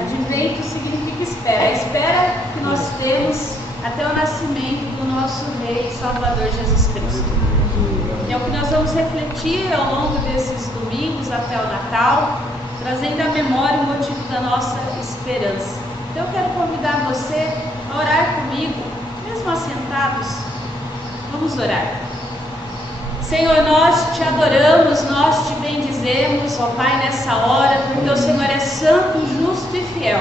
Advento significa espera. A espera que nós temos até o nascimento do nosso Rei e Salvador Jesus Cristo. É o que nós vamos refletir ao longo desses domingos até o Natal, trazendo à memória o motivo da nossa esperança. Então eu quero convidar você a orar comigo, mesmo assentados. Vamos orar. Senhor, nós te adoramos, nós te bendizemos, ó Pai, nessa hora, porque o Senhor é santo, justo e fiel.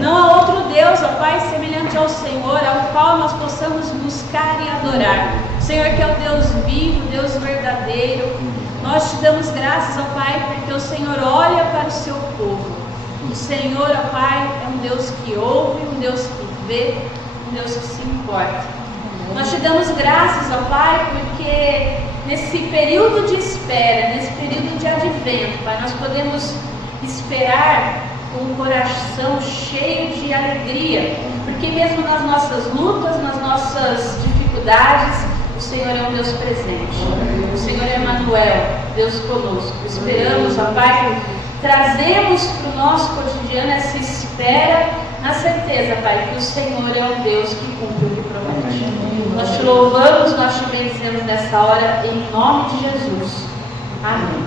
Não há outro Deus, ó Pai, semelhante ao Senhor, ao qual nós possamos buscar e adorar. O Senhor que é o Deus vivo, Deus verdadeiro. Nós te damos graças, ó Pai, porque o Senhor olha para o seu povo. O Senhor, ó Pai, é um Deus que ouve, um Deus que vê, um Deus que se importa. Nós te damos graças, ó Pai, porque nesse período de espera, nesse período de advento, Pai, nós podemos esperar com o coração cheio de alegria, porque mesmo nas nossas lutas, nas nossas dificuldades, o Senhor é um Deus presente. O Senhor é Emmanuel, Deus conosco. Esperamos, ó Pai, trazemos para o nosso cotidiano essa espera, na certeza, Pai, que o Senhor é um Deus que cumpre o que promete. Nós te louvamos, nós te bendizemos nessa hora, em nome de Jesus. Amém.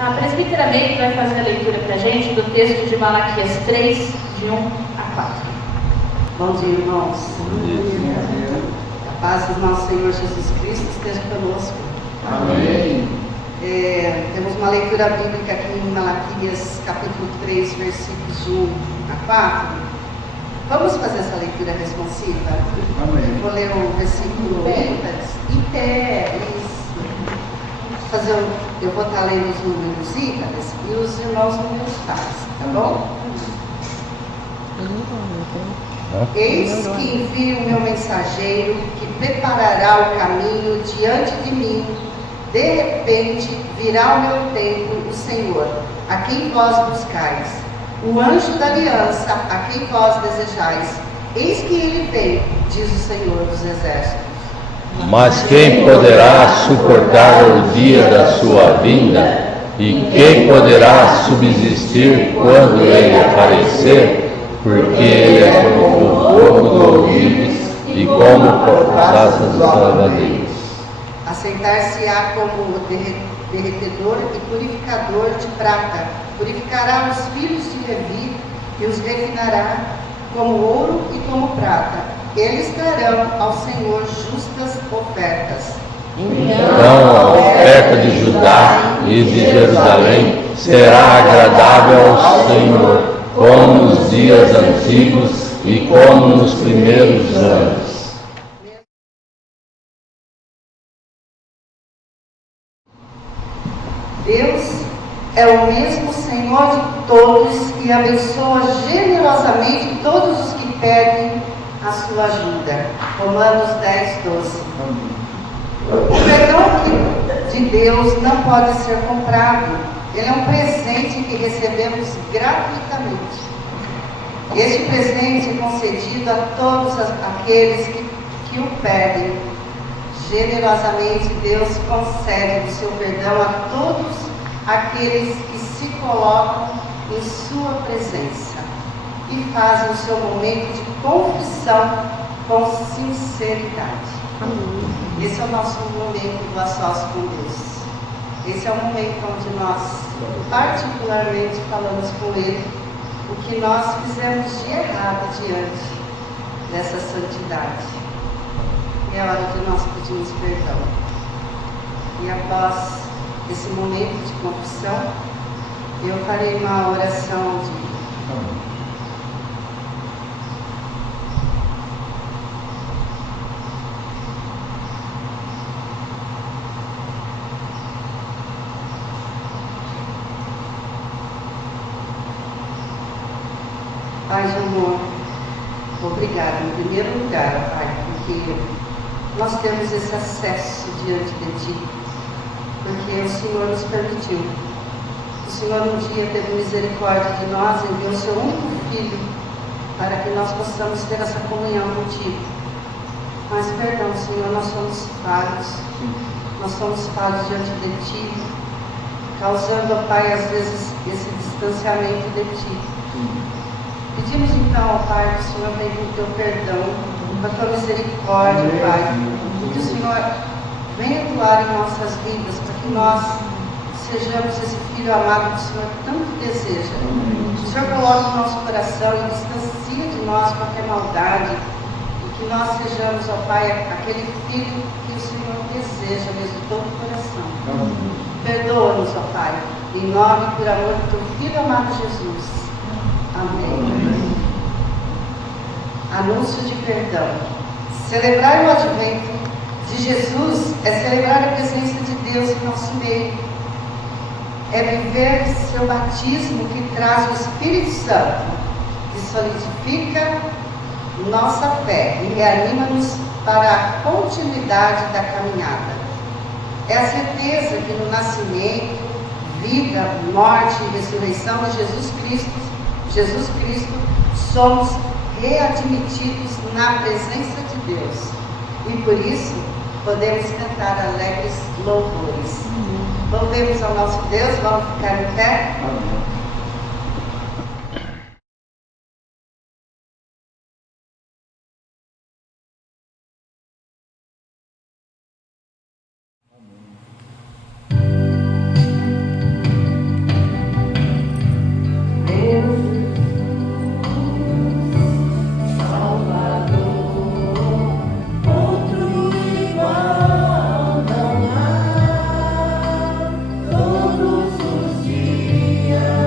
A presbítera Meire vai fazer a leitura para a gente do texto de Malaquias 3, de 1 a 4. Bom dia, irmãos. A paz do nosso Senhor Jesus Cristo esteja conosco. Amém. Temos uma leitura bíblica aqui em Malaquias, capítulo 3, versículos de 1 a 4. Vamos fazer essa leitura responsiva? Amém. Eu vou ler o versículo em pé. Eu vou estar lendo os números ímpares e os irmãos números pares, tá bom? Eis que envio o meu mensageiro, que preparará o caminho diante de mim. De repente virá ao meu tempo o Senhor, a quem vós buscais, o anjo da aliança, a quem vós desejais. Eis que ele vem, diz o Senhor dos Exércitos. Mas quem poderá suportar o dia da sua vinda? E quem poderá subsistir quando ele aparecer? Porque ele é como o fogo do ourives e como cortaças dos lavadeiros. Aceitar-se-á como derretedor e purificador de prata. Purificará os filhos de Levi e os refinará como ouro e como prata. Eles trarão ao Senhor justas ofertas. Então a oferta de Judá e de Jerusalém será agradável ao Senhor, como nos dias antigos e como nos primeiros anos. Deus é o mesmo Senhor de todos e abençoa generosamente todos os que pedem a sua ajuda. Romanos 10, 12. O perdão de Deus não pode ser comprado. Ele é um presente que recebemos gratuitamente. Este presente é concedido a todos aqueles que o pedem. Generosamente, Deus concede o seu perdão a todos aqueles que se colocam em sua presença e fazem o seu momento de confissão com sinceridade. Esse é o nosso momento do a sós com Deus. Esse é o momento onde nós particularmente falamos com Ele o que nós fizemos de errado diante dessa santidade. É a hora de nós pedirmos perdão. E após esse momento de confissão, eu farei uma oração de Pai de amor, obrigado em primeiro lugar, Pai, porque nós temos esse acesso diante de Ti, porque o Senhor nos permitiu. O Senhor um dia teve misericórdia de nós, enviou o Seu único Filho para que nós possamos ter essa comunhão contigo. Mas perdão, Senhor, nós somos falhos diante de Ti, causando, ó Pai, às vezes esse distanciamento de Ti. Pedimos então, ó Pai, que o Senhor venha com o Teu perdão, com a Tua misericórdia, Pai, e que o Senhor venha atuar em nossas vidas, para que nós sejamos esse Filho amado que o Senhor tanto deseja. Que o Senhor coloque no nosso coração e distancie de nós qualquer maldade, e que nós sejamos, ó Pai, aquele Filho que o Senhor deseja mesmo de todo o coração. Perdoa-nos, ó Pai, em nome e por amor do Teu Filho amado Jesus. Amém. Anúncio de perdão. Celebrar o advento de Jesus é celebrar a presença de Deus em nosso meio. É viver seu batismo que traz o Espírito Santo, que solidifica nossa fé e reanima-nos para a continuidade da caminhada. É a certeza que no nascimento, vida, morte e ressurreição de Jesus Cristo, somos readmitidos na presença de Deus. E por isso, podemos cantar alegres louvores. Louvemos ao nosso Deus, vamos ficar em pé? Amém. Todos os dias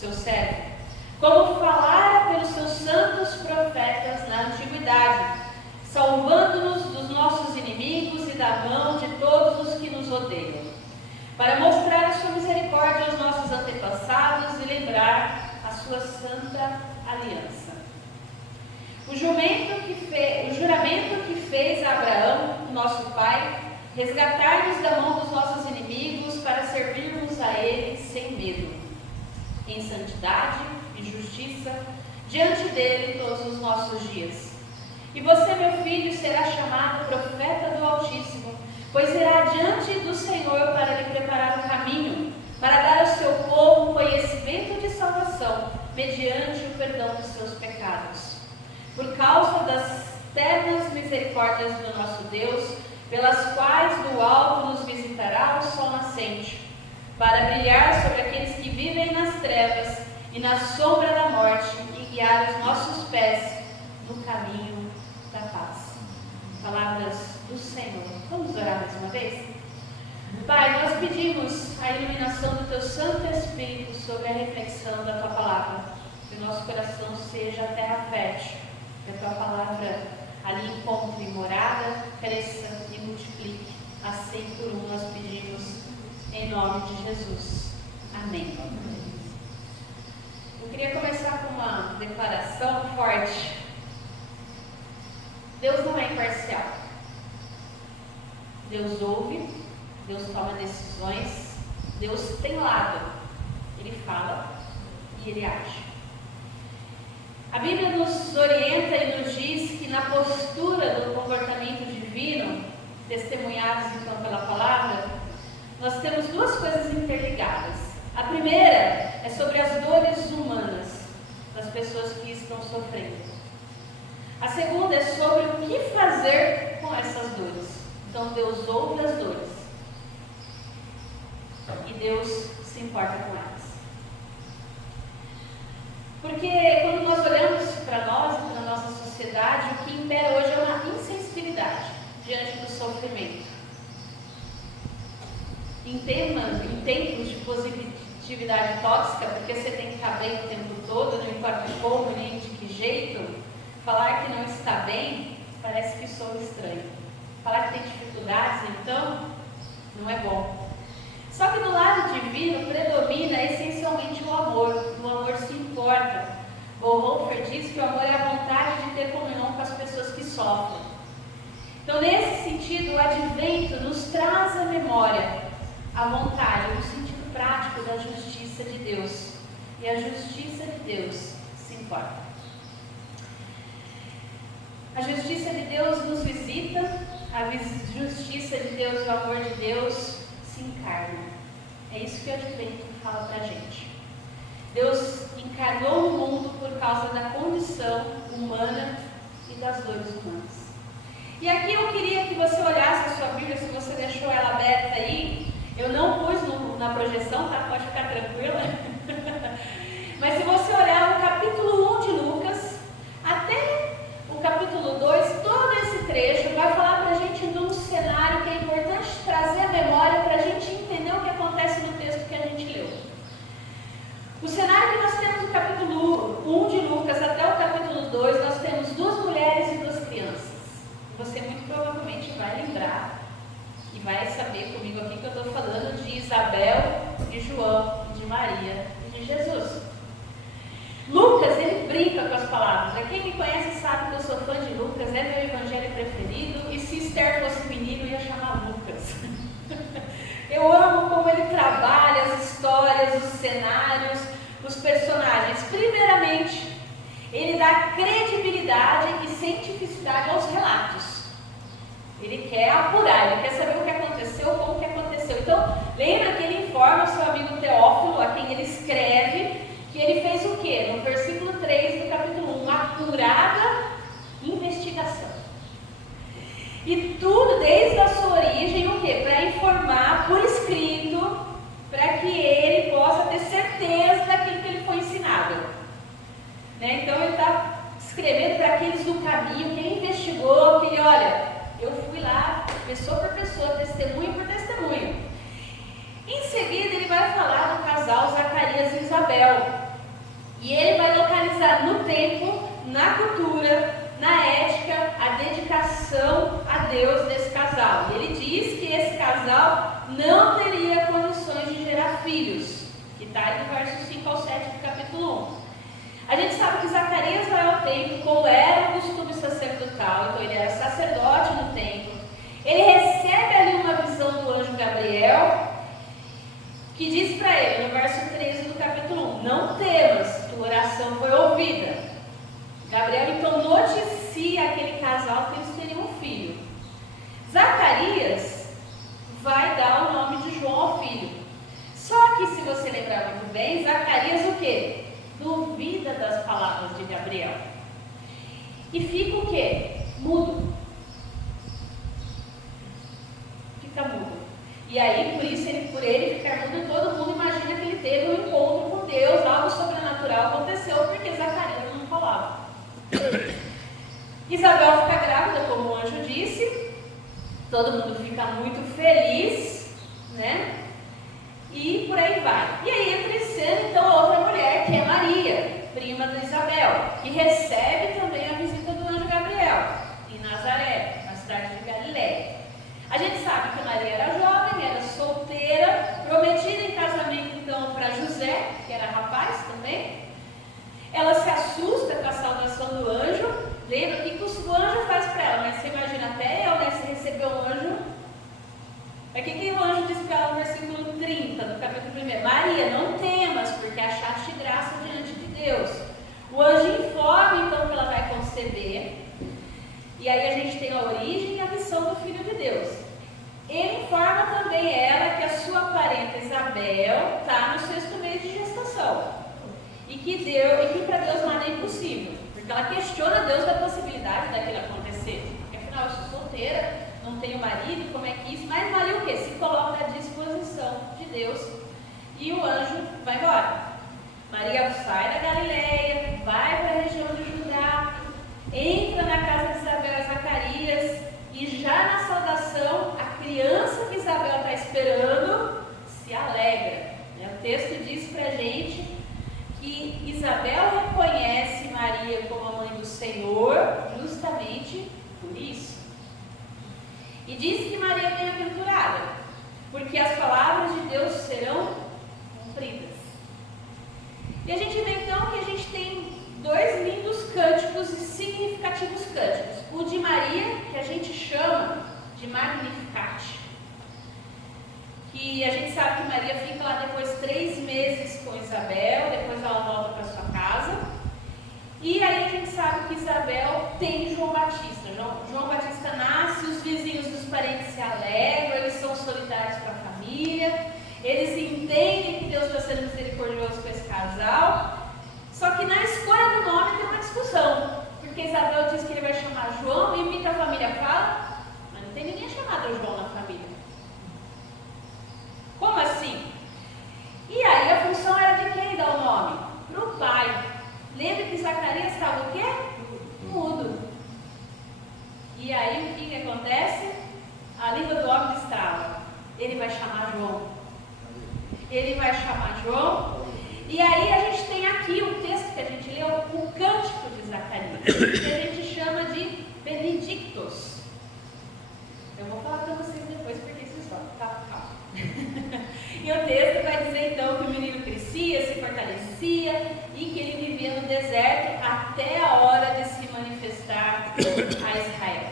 seu servo, como falara pelos seus santos profetas na antiguidade, salvando-nos dos nossos inimigos e da mão de todos os que nos odeiam, para mostrar a sua misericórdia aos nossos antepassados e lembrar a sua santa aliança. O juramento que fez a Abraão, nosso pai, resgatar-nos da mão dos nossos inimigos para servirmos a ele sem medo, em santidade e justiça, diante dele todos os nossos dias. E você, meu filho, será chamado profeta do Altíssimo, pois irá diante do Senhor para lhe preparar o caminho, para dar ao seu povo conhecimento de salvação, mediante o perdão dos seus pecados. Por causa das ternas misericórdias do nosso Deus, pelas quais do alto nos visitará o sol nascente, para brilhar sobre aqueles que vivem nas trevas e na sombra da morte, e guiar os nossos pés no caminho da paz. Palavras do Senhor. Vamos orar mais uma vez? Pai, nós pedimos a iluminação do Teu Santo Espírito sobre a reflexão da Tua palavra, que o nosso coração seja terra fértil, que a Tua palavra ali encontre morada, cresça e multiplique. Assim por um nós pedimos, em nome de Jesus. Amém. Eu queria começar com uma declaração forte. Deus não é imparcial. Deus ouve, Deus toma decisões, Deus tem lado. Ele fala e Ele age. A Bíblia nos orienta e nos diz que na postura do comportamento divino, testemunhados então pela palavra, nós temos duas coisas interligadas. A primeira é sobre as dores humanas das pessoas que estão sofrendo. A segunda é sobre o que fazer com essas dores. Então Deus ouve as dores e Deus se importa com elas. Porque quando nós olhamos para nós e para a nossa sociedade, o que impera hoje é uma insensibilidade diante do sofrimento. Em tempos de positividade tóxica, porque você tem que estar bem o tempo todo, não importa como nem de que jeito, falar que não está bem parece que soa estranho. Falar que tem dificuldades, então, não é bom. Só que do lado divino predomina essencialmente o amor. O amor se importa. Bonhoeffer diz que o amor é a vontade de ter comunhão com as pessoas que sofrem. Então, nesse sentido, o advento nos traz à memória a vontade, no sentido prático da justiça de Deus. E a justiça de Deus se importa. A justiça de Deus nos visita, a justiça de Deus, o amor de Deus se encarna. É isso que o Advento fala para a gente. Deus encarnou no mundo por causa da condição humana e das dores humanas. E aqui eu queria que você olhasse a sua Bíblia, se você deixou ela aberta aí. Eu não pus na projeção, tá? Pode ficar tranquila. Mas se você olhar o capítulo 1 de Lucas, até o capítulo 2, todo esse trecho vai falar para a gente de um cenário que é importante trazer à memória para a gente entender o que acontece no texto que a gente leu. O cenário que nós temos no capítulo 1 de Lucas até o capítulo 2, nós temos duas mulheres e duas crianças. Você muito provavelmente vai lembrar e vai saber comigo aqui que eu estou falando de Isabel, de João, de Maria e de Jesus. Lucas, ele brinca com as palavras. Quem me conhece sabe que eu sou fã de Lucas, é meu evangelho preferido, e se Esther fosse menino, ia chamar Lucas. Eu amo como ele trabalha as histórias, os cenários, os personagens. Primeiramente, ele dá credibilidade e cientificidade aos relatos. Ele quer apurar, ele quer saber o que aconteceu, como que aconteceu. Então, lembra que ele informa o seu amigo Teófilo, a quem ele escreve, que ele fez o quê? No versículo 3 do capítulo 1, uma acurada investigação. E tudo desde a sua origem, o quê? Para informar por escrito, para que ele possa ter certeza daquilo que ele foi ensinado. Né? Então ele está escrevendo para aqueles do caminho, que ele investigou, que ele, olha, eu fui lá, pessoa por pessoa, testemunho por testemunho. Em seguida ele vai falar do casal Zacarias e Isabel. E ele vai localizar no tempo, na cultura, na ética, a dedicação a Deus desse casal. E ele diz que esse casal não teria condições de gerar filhos, que está aí no verso 5 ao 7 do capítulo 1. A gente sabe que Zacarias vai ao templo, como era o costume sacerdotal, então ele era sacerdote no templo. Ele recebe ali uma visão do anjo Gabriel, que diz para ele, no verso 13 do capítulo 1, não temas, tua oração foi ouvida. Gabriel então noticia aquele casal que eles teriam um filho. Zacarias vai dar o nome de João ao filho. Só que, se você lembrar muito bem, Zacarias o quê? Duvida das palavras de Gabriel. E fica o quê? Mudo. Fica mudo. E aí, por ele ficar mudo, todo mundo imagina que ele teve um encontro com Deus, algo sobrenatural aconteceu, porque Zacarias não falava. Isabel fica grávida, como o anjo disse, todo mundo fica muito feliz, né? E por aí vai. E aí entra em cena então a outra mulher, que é Maria, prima de Isabel, que recebe também a visita do anjo Gabriel, em Nazaré, na cidade de Galiléia. A gente sabe que Maria era jovem, era solteira, prometida em casamento então para José, que era rapaz também. Ela se assusta com a saudação do anjo. Lembra o que o anjo faz para ela? Mas você imagina até eu, né? Se recebeu um anjo. É que o anjo diz para ela no versículo 30, do capítulo 1. Maria, não temas, porque achaste graça diante de Deus. O anjo informa então que ela vai conceber. E aí a gente tem a origem e a missão do Filho de Deus. Ele informa também ela que a sua parenta Isabel está no 6º mês de gestação. E que para Deus nada é impossível. Porque ela questiona Deus da possibilidade daquilo acontecer. Porque afinal eu sou solteira, não tenho marido, como é que isso? Mas Maria o quê? Se coloca à disposição de Deus. E o anjo vai embora. Maria sai da Galiléia, vai para a região de Judá, entra na casa de Isabel e Zacarias, e já na saudação, a criança que Isabel está esperando se alegra. O texto diz para a gente que Isabel reconhece Maria como a mãe do Senhor justamente por isso. E diz que Maria é bem-aventurada, porque as palavras de Deus serão cumpridas. E a gente vê então que a gente tem 2 lindos cânticos e significativos cânticos. O de Maria, que a gente chama de Magnificat, que a gente sabe que Maria fica lá depois 3 meses com Isabel, depois ela volta para sua casa. E aí a gente sabe que Isabel tem João Batista. João Batista nasce, os vizinhos dos parentes se alegram, eles são solidários para a família, eles entendem que Deus está sendo misericordioso com esse casal. Só que na escolha do nome tem uma discussão, porque Isabel diz que ele vai chamar João, e o que a família fala? Mas não tem ninguém chamado João na família. Como assim? E aí a função era de quem dar o nome? Para o pai. Lembra que Zacarias estava o quê? Mudo. E aí o que acontece? A língua do homem destrava. Ele vai chamar João. Ele vai chamar João. E aí a gente tem aqui o texto que a gente leu, o cântico de Zacarias, que a gente chama de Benedictus. Eu vou falar para vocês depois porque vocês vão. Calma. E o texto vai dizer então que o menino crescia, se fortalecia e que ele vivia no deserto até a hora de se manifestar a Israel.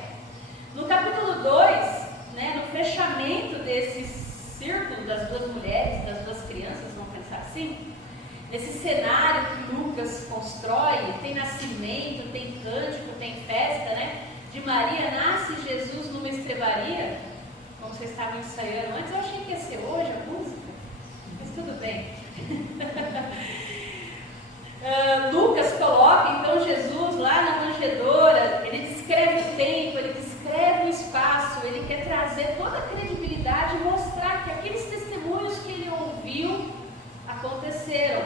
No capítulo 2, no fechamento desse círculo das 2 mulheres, das 2 crianças, vamos pensar assim, nesse cenário que Lucas constrói, tem nascimento, tem cântico, tem festa, de Maria nasce Jesus numa estrebaria, como vocês estavam ensaiando antes. Eu achei que ia ser hoje a música, mas tudo bem. Lucas coloca então Jesus lá na manjedoura, ele descreve o tempo, ele descreve o espaço, ele quer trazer toda a credibilidade e mostrar que aqueles testemunhos que ele ouviu aconteceram.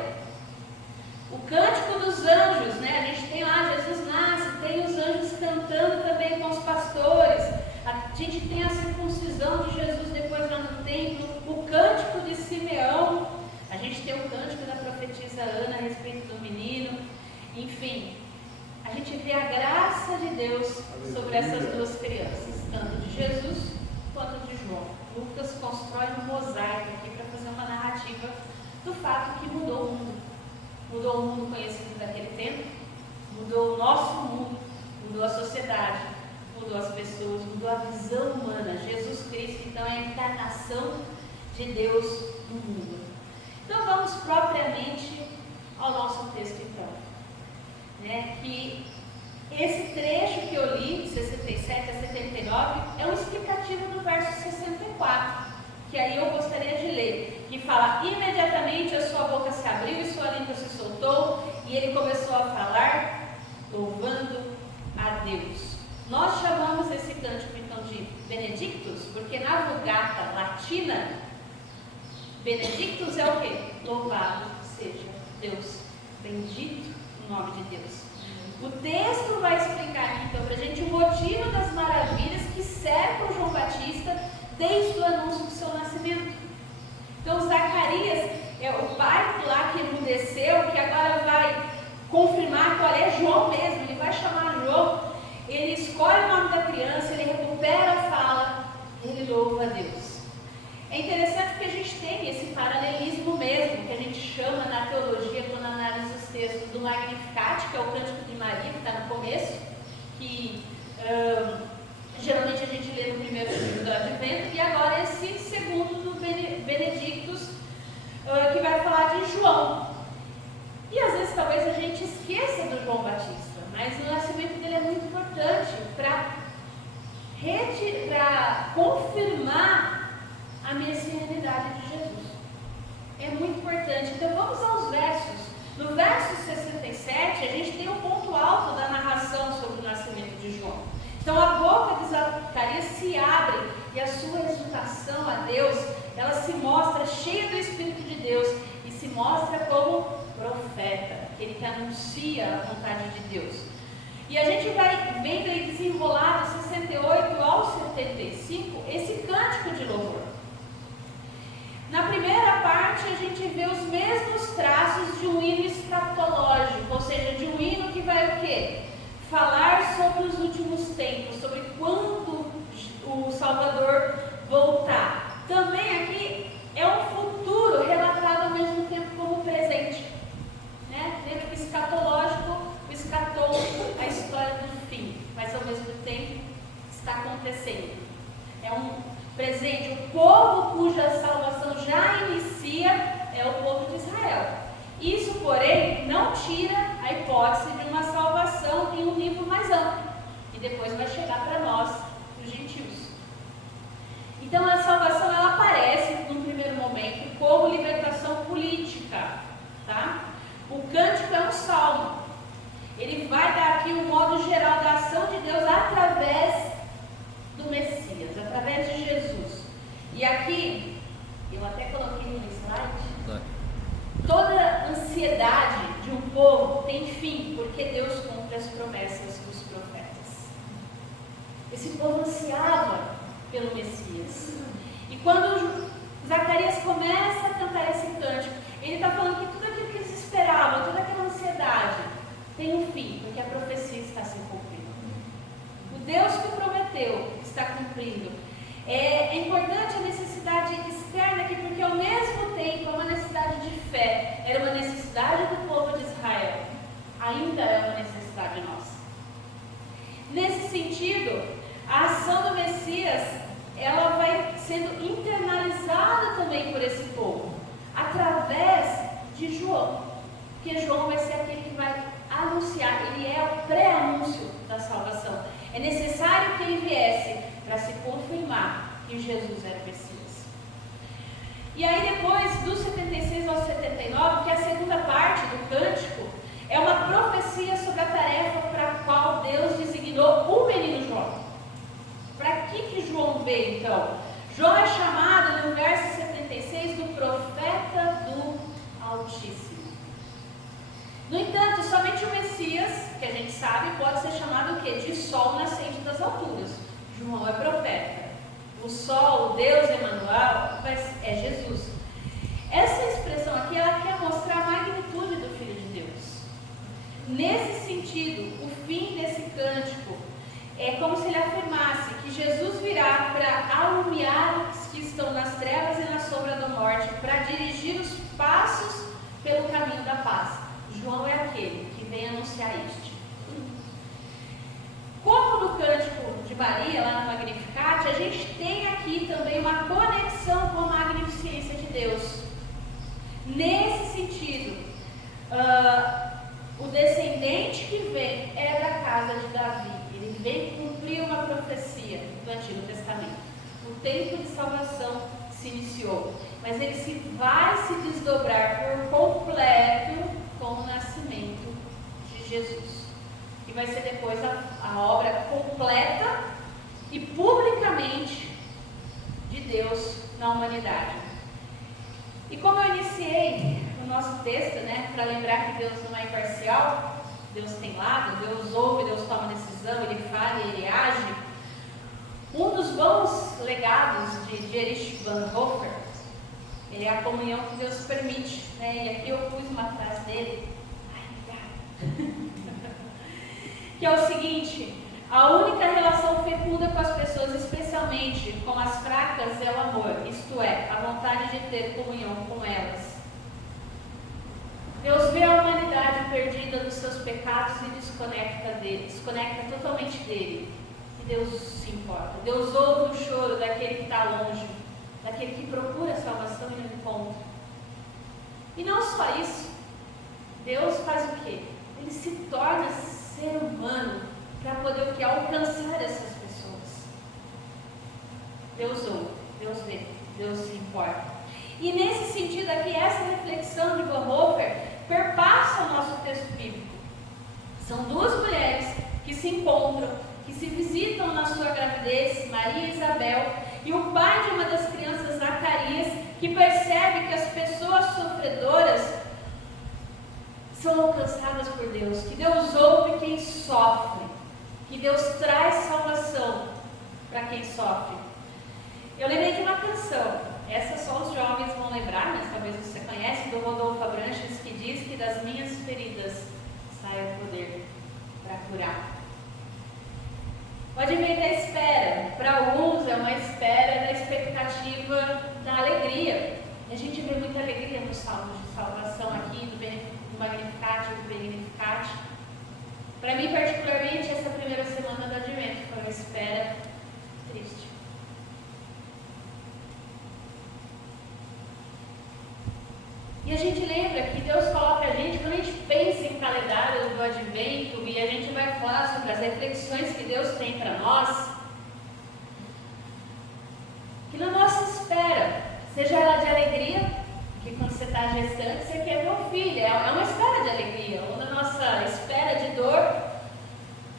O cântico dos anjos, a gente tem lá, Jesus nasce, tem os anjos cantando também com os pastores, a gente tem a circuncisão de Jesus depois lá no templo, o cântico de Simeão, a gente tem o cântico da profetisa Ana a respeito do menino, Enfim, a gente vê a graça de Deus sobre essas duas crianças, tanto de Jesus quanto de João. Lucas constrói um mosaico aqui para fazer uma narrativa do fato que mudou o mundo. Mudou o mundo conhecido daquele tempo, mudou o nosso mundo, mudou a sociedade, mudou as pessoas, mudou a visão humana. Jesus Cristo, então, é a encarnação de Deus no mundo. Então, vamos propriamente ao nosso texto, então. Que esse trecho que eu li, de 67 a 79, é um explicativo do verso 64, que aí eu gostaria de ler, que fala: imediatamente a sua boca se abriu e sua língua se soltou, e ele começou a falar, louvando a Deus. Nós chamamos esse cântico então de Benedictus, porque na Vulgata Latina, Benedictus é o quê? Louvado seja Deus, bendito o nome de Deus. O texto vai explicar aqui então para a gente o motivo das maravilhas que cercam João Batista desde o anúncio do seu nascimento. Então Zacarias é o pai lá que emudeceu, que agora vai confirmar qual é João mesmo, ele vai chamar João, ele escolhe o nome da criança, ele recupera a fala, ele louva a Deus. É interessante porque a gente tem esse paralelismo mesmo, que a gente chama na teologia, quando analisa os textos, do Magnificat, que é o Cântico de Maria, que está no começo, que geralmente a gente lê no primeiro livro do Advento, e agora esse segundo do Benedictus, que vai falar de João. E às vezes talvez a gente esqueça do João Batista, mas o nascimento dele é muito importante para confirmar a messianidade de Jesus. É muito importante. Então vamos aos versos. No verso 67, a gente tem um ponto alto da narração sobre o nascimento de João. Então a boca de Zacarias se abre e a sua exultação a Deus, ela se mostra cheia do Espírito de Deus e se mostra como profeta, aquele que anuncia a vontade de Deus. E a gente vai vendo aí desenrolar do 68 ao 75 esse cântico de louvor. Na primeira parte a gente vê os mesmos traços de um hino escatológico, ou seja, de um hino que vai o quê? Falar sobre os últimos tempos, sobre quando o Salvador voltar. Também aqui é um futuro relatado ao mesmo tempo como presente. Lembra que escatológico, o escatou, a história do fim, mas ao mesmo tempo está acontecendo. É um presente, o povo cuja salvação já inicia é o povo de Israel. Isso, porém, não tira a hipótese de uma salvação em um nível mais amplo, e depois vai chegar para nós, os gentios. Então a salvação ela aparece, num primeiro momento, como libertação política, tá? O cântico é um salmo. Ele vai dar aqui um modo geral da ação de Deus através do Messias, através de Jesus. E aqui, eu até coloquei no slide, toda ansiedade de um povo tem fim, porque Deus cumpre as promessas dos profetas. Esse povo ansiava pelo Messias. E quando Zacarias começa a cantar esse cântico, ele está falando que tudo aquilo que eles esperavam, toda aquela ansiedade, tem um fim, porque a profecia está se cumprindo. O Deus que prometeu está cumprindo. É importante a necessidade externa aqui, porque ao mesmo tempo é uma necessidade de fé, era uma necessidade do povo de Israel, ainda é uma necessidade nossa. Nesse sentido, a ação do Messias, ela vai sendo internalizada também por esse povo, através de João, porque João vai ser aquele que vai anunciar, ele é o pré-anúncio da salvação. É necessário que ele viesse para se confirmar que Jesus era o Messias. E aí depois, do 76 ao 79, que é a segunda parte do cântico, é uma profecia sobre a tarefa para a qual Deus designou o menino João. Para que João veio então? João é chamado no verso 76 do profeta do Altíssimo. No entanto, somente o Messias, que a gente sabe, pode ser chamado o quê? De sol nascente das alturas. João é profeta. O sol, o Deus Emanuel, é Jesus. Essa expressão aqui, ela quer mostrar a magnitude do Filho de Deus. Nesse sentido, o fim desse cântico é como se ele afirmasse que Jesus virá para alumiar os que estão nas trevas e na sombra da morte, para dirigir os passos pelo caminho da paz. João é aquele que vem anunciar este. Como no cântico de Maria, lá no Magnificat, a gente tem aqui também uma conexão com a magnificência de Deus. Nesse sentido, o descendente que vem é da casa de Davi. Ele vem cumprir uma profecia do Antigo Testamento. O tempo de salvação se iniciou, mas ele vai se desdobrar por completo com o nascimento de Jesus. E vai ser depois a obra completa e publicamente de Deus na humanidade. E como eu iniciei o nosso texto, para lembrar que Deus não é imparcial, Deus tem lado, Deus ouve, Deus toma decisão, Ele fala e Ele age. Um dos bons legados de Erich Bonhoeffer é a comunhão que Deus permite. E aqui eu pus uma frase dele, que é o seguinte: a única relação fecunda com as pessoas, especialmente com as fracas, é o amor, isto é, a vontade de ter comunhão com elas. Deus vê a humanidade perdida dos seus pecados e desconecta totalmente dele. E Deus se importa. Deus ouve o choro daquele que está longe, daquele que procura a salvação e não encontra. E não só isso, Deus faz o quê? Ele se torna ser humano para poder o quê? Alcançar essas pessoas. Deus ouve, Deus vê, Deus se importa. E nesse sentido aqui, essa reflexão de Bonhoeffer perpassa o nosso texto bíblico. São duas mulheres que se encontram, que se visitam na sua gravidez, Maria e Isabel, e o pai de uma das crianças, Zacarias, que percebe que as pessoas sofredoras são alcançadas por Deus, que Deus ouve quem sofre, que Deus traz salvação para quem sofre. Eu lembrei de uma canção, essa só os jovens vão lembrar, mas talvez você conhece, do Rodolfo Abranches, que diz que das minhas feridas sai o poder para curar. O advento é espera. Para alguns é uma espera da expectativa da alegria. E a gente vê muita alegria nos salmos de salvação aqui, do Magnificat e do Magnificat. Para mim, particularmente, essa primeira semana do advento foi uma espera triste. E a gente lembra que Deus coloca a gente, quando a gente pensa em calendário do advento, e a gente vai falar sobre as reflexões que Deus tem para nós, que na nossa espera, seja ela de alegria, que quando você está gestante, você quer ver um filho, é uma espera de alegria, ou na nossa espera de dor,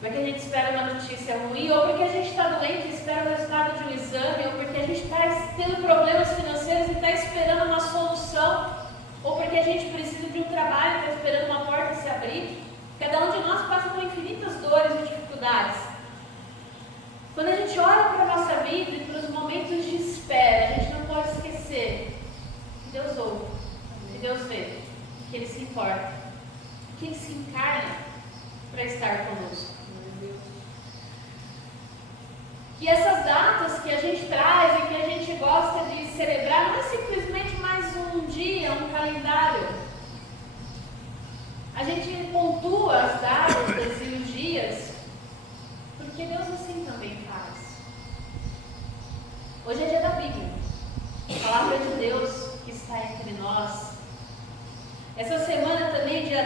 porque a gente espera uma notícia ruim, ou porque a gente está doente e espera o resultado de um exame, ou porque a gente está tendo problemas financeiros e está esperando uma solução, ou porque a gente precisa de um trabalho, está esperando uma porta se abrir. Cada um de nós passa por infinitas dores e dificuldades. Quando a gente olha para a nossa vida e para os momentos de espera, a gente não pode esquecer que Deus ouve, que Deus vê, que Ele se importa, que Ele se encarna para estar conosco. Que essas datas que a gente traz e que a gente gosta de celebrar não é simplesmente mais um dia, um calendário. A gente pontua as datas e os dias porque Deus assim também faz. Hoje é dia da Bíblia, a palavra de Deus que está entre nós. Essa semana também, dia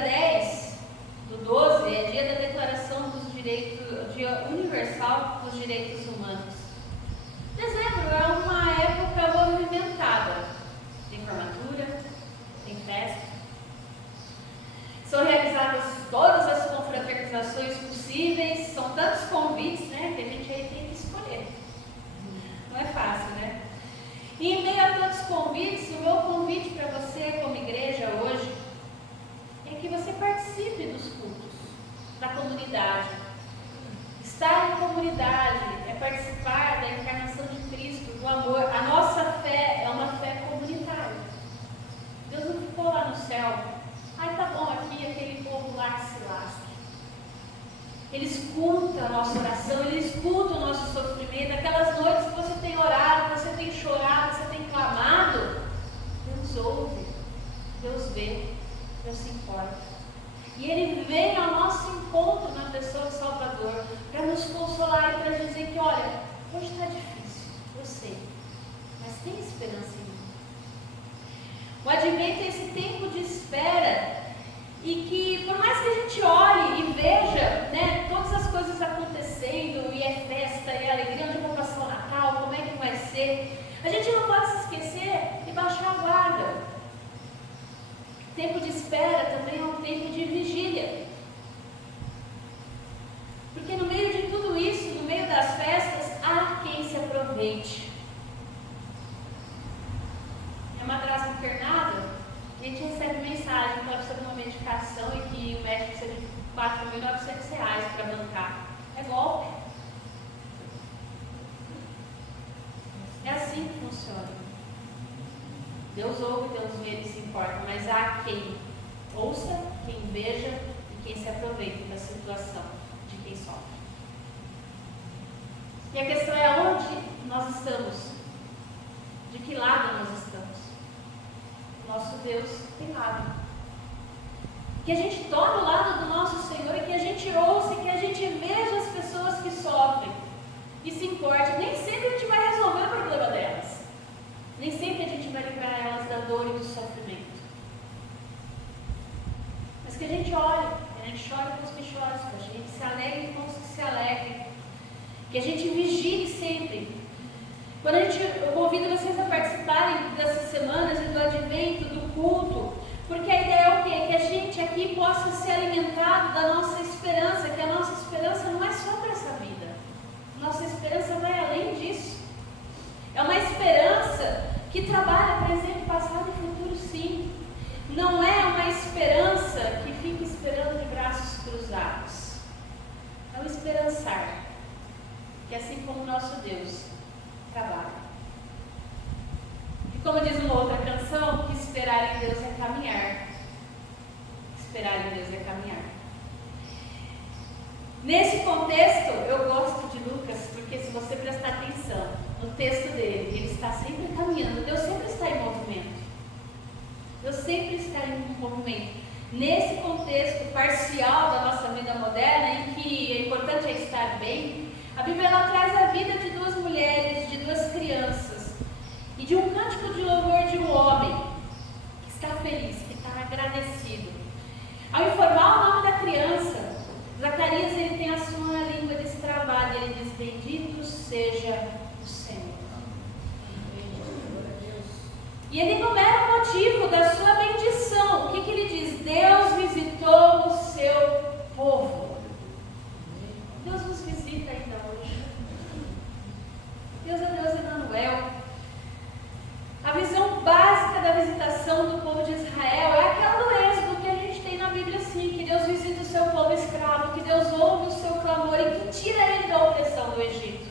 10/12, é dia da Declaração dos Direitos, Dia Universal dos Direitos Humanos. Dezembro é uma época movimentada. Tem formatura, tem festa. São realizadas todas as confraternizações possíveis, são tantos convites, que a gente aí tem que escolher. Não é fácil, né? E em meio a tantos convites, o meu convite para você como igreja hoje é que você participe dos cultos da comunidade. Estar em comunidade é participar da encarnação de Cristo, do amor. A nossa fé é uma fé comunitária. Deus não ficou lá no céu. Ai, tá bom aqui, aquele povo lá que se lasca. Ele escuta a nossa oração, Ele escuta o nosso sofrimento. Aquelas noites que você tem orado, que você tem chorado, que você tem clamado, Deus ouve, Deus vê, Deus se importa. E Ele vem ao nosso encontro na pessoa do Salvador para nos consolar e para dizer que, olha, hoje está difícil, eu sei, mas tem esperança em mim. O advento é esse tempo de espera e que, por mais que a gente olhe e veja, né, todas as coisas acontecendo, e é festa, e é alegria, onde eu vou passar o Natal, como é que vai ser, a gente não pode se esquecer de baixar a guarda. Tempo de espera também é um tempo de vigília. Porque no meio de tudo isso, no meio das festas, há quem se aproveite. É madrasta internada, a gente recebe mensagem que ela precisa de uma medicação e que o médico precisa de R$4.900 para bancar. É golpe. É assim que funciona. Deus ouve, Deus vê, Ele se importa, mas há quem ouça, quem veja e quem se aproveita da situação de quem sofre. E a questão é onde nós estamos, de que lado nós estamos. O nosso Deus tem lado. Que a gente tome o lado do nosso Senhor e que a gente ouça e que a gente veja as pessoas que sofrem e se importe. Nem sempre a gente vai resolver o problema delas. Nem sempre a gente vai livrar elas da dor e do sofrimento. Mas que a gente olhe, que a gente chore com os que choram, que a gente se alegre com os que se alegrem. Que a gente vigile sempre. Quando eu convido vocês a participarem dessas semanas e do advento, do culto, porque a ideia é o quê? Que a gente aqui possa ser alimentado da nossa esperança, que a nossa esperança não é só para essa vida. Nossa esperança vai além disso. É uma esperança que trabalha presente, passado e futuro, sim. Não é uma esperança que fica esperando de braços cruzados. É um esperançar, que assim como o nosso Deus trabalha. E como diz uma outra canção, que esperar em Deus é caminhar. Esperar em Deus é caminhar. Nesse contexto, eu gosto de Lucas, porque se você prestar atenção no texto dele, ele está sempre caminhando. Deus sempre está em movimento. Deus sempre está em movimento. Nesse contexto parcial da nossa vida moderna, em que é importante é estar bem, a Bíblia ela traz a vida de duas mulheres, de duas crianças, e de um cântico de louvor de um homem que está feliz, que está agradecido. Ao informar o nome da criança, Zacarias ele tem a sua língua destravada, ele diz: bendito seja o Senhor. E ele enumera o motivo da sua bendição. O que ele diz? Deus visitou o seu povo. Deus nos visita ainda hoje. Deus é Deus Emanuel. A visão básica da visitação do povo de Israel é aquela do Êxodo que a gente tem na Bíblia, sim, que Deus visita o seu povo escravo, que Deus ouve o seu clamor e que tira ele da opressão do Egito.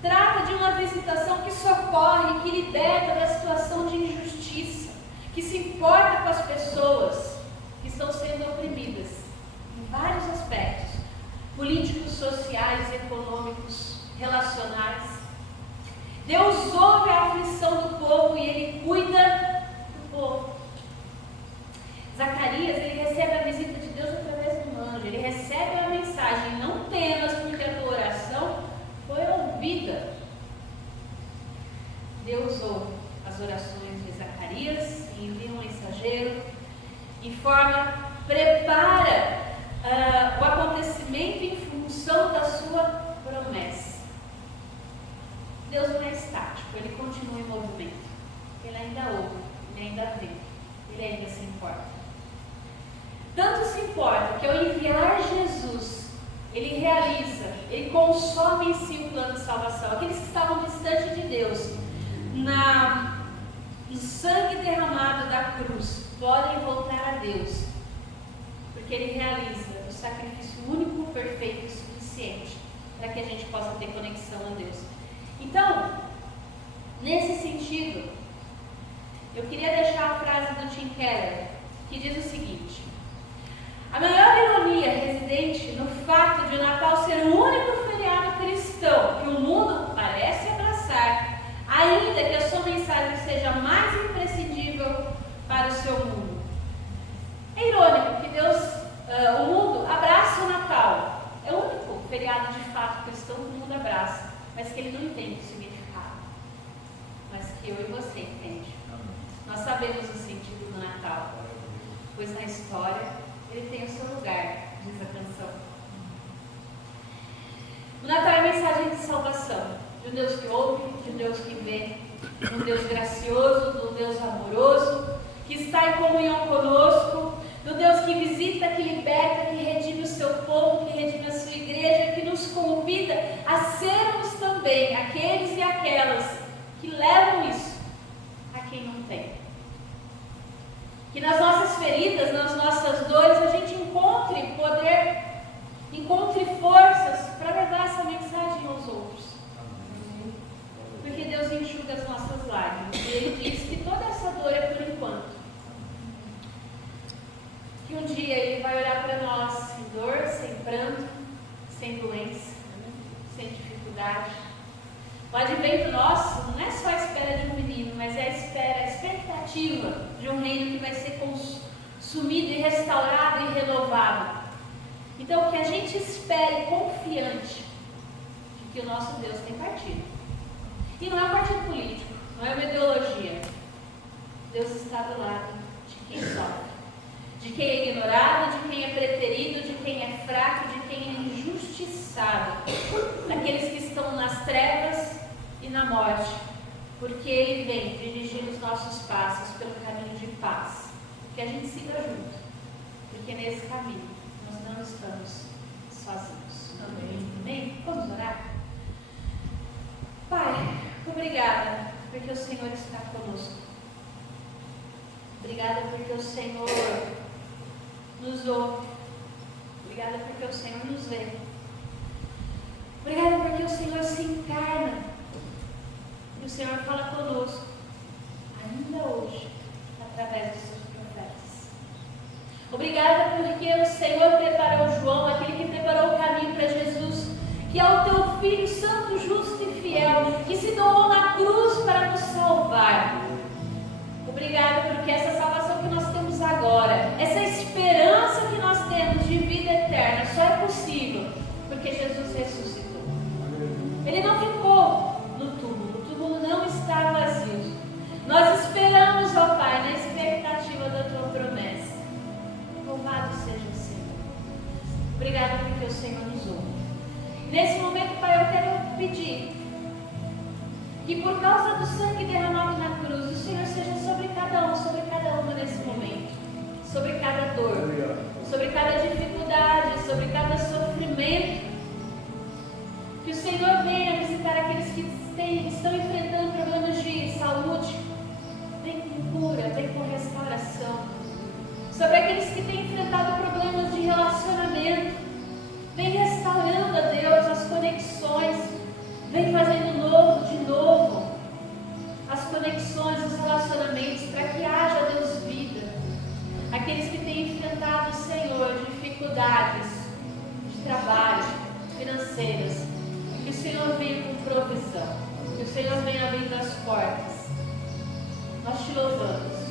Trata de uma visitação que socorre, que liberta da situação de injustiça, que se importa com as pessoas que estão sendo oprimidas em vários aspectos, políticos, sociais, econômicos, relacionais. Deus ouve a aflição do povo e Ele cuida do povo. Zacarias, ele recebe a visita de Deus através de um anjo. Ele recebe a mensagem: não temas, porque a tua oração foi ouvida. Deus ouve as orações de Zacarias, envia um mensageiro, informa, prepara o acontecimento em função da sua promessa. Deus não é estático, Ele continua em movimento. Ele ainda ouve, Ele ainda vê, Ele ainda se importa. Tanto se importa que ao enviar Jesus, Ele realiza, Ele consome em si o plano de salvação. Aqueles que estavam distantes de Deus, no sangue derramado da cruz, podem voltar a Deus, porque Ele realiza o sacrifício único, perfeito e suficiente para que a gente possa ter conexão a Deus. Então, nesse sentido, eu queria deixar a frase do Tim Keller, que diz o seguinte: a maior ironia residente no fato de de o Natal ser o único feriado cristão que o mundo parece abraçar, ainda que a sua mensagem seja mais imprescindível para o seu mundo. É irônico que o mundo abraça o Natal. É o único feriado de fato cristão que o mundo abraça, mas que ele não entende o significado. Mas que eu e você entende. Nós sabemos o sentido do Natal, pois na história ele tem o seu lugar, diz a canção. O Natal é a mensagem de salvação, de um Deus que ouve, de um Deus que vê, de um Deus gracioso, de um Deus amoroso, que está em comunhão conosco, do Deus que visita, que liberta, que redime o seu povo, que redime a sua igreja, que nos convida a sermos também aqueles e aquelas que levam isso a quem não tem. Que nas nossas feridas, nas nossas dores, a gente encontre poder, encontre forças para levar essa mensagem aos outros. Porque Deus enxuga as nossas lágrimas. E Ele diz que toda essa dor é por enquanto. Que um dia Ele vai olhar para nós sem dor, sem pranto, sem doença, sem dificuldade. O advento nosso não é só a espera de um menino, mas é a expectativa de um reino que vai ser consumido e restaurado e renovado. Então, que a gente espere confiante de que o nosso Deus tem partido. E não é um partido político, não é uma ideologia. Deus está do lado de quem sofre, de quem é ignorado, de quem é preterido, de quem é fraco, de quem é injustiçado, daqueles que estão nas trevas e na morte, porque Ele vem dirigir os nossos passos pelo caminho de paz. Que a gente siga junto, porque nesse caminho nós não estamos sozinhos. Amém? Amém? Vamos orar? Pai, obrigada porque o Senhor está conosco. Obrigada porque o Senhor nos ouve. Obrigada porque o Senhor nos vê. Obrigada porque o Senhor se encarna. E o Senhor fala conosco, ainda hoje, através dos seus profetas. Obrigada porque o Senhor preparou João, aquele que preparou o caminho para Jesus, que é o teu Filho santo, justo e fiel, que se doou na cruz para nos salvar. Obrigada porque essa salvação que nós temos agora, essa esperança que nós temos de vida eterna, só é possível porque Jesus ressuscitou. Ele não ficou no túmulo, o túmulo não está vazio. Nós esperamos, ó Pai, na expectativa da tua promessa. Louvado seja o Senhor. Obrigada porque o Senhor nos ouve. Nesse momento, Pai, eu quero pedir que por causa do sangue derramado na cruz, o Senhor seja sobre cada uma nesse momento, sobre cada dor, sobre cada dificuldade, sobre cada sofrimento. Que o Senhor venha visitar aqueles que estão enfrentando problemas de saúde. Vem com cura, vem com restauração. Sobre aqueles que têm enfrentado problemas de relacionamento, vem restaurando, a Deus, as conexões. Vem fazendo novo de novo as conexões, os relacionamentos, para que haja, Deus, vida. Aqueles que têm enfrentado, Senhor, dificuldades de trabalho, financeiras, que o Senhor venha com provisão, que o Senhor venha abrindo as portas. Nós te louvamos.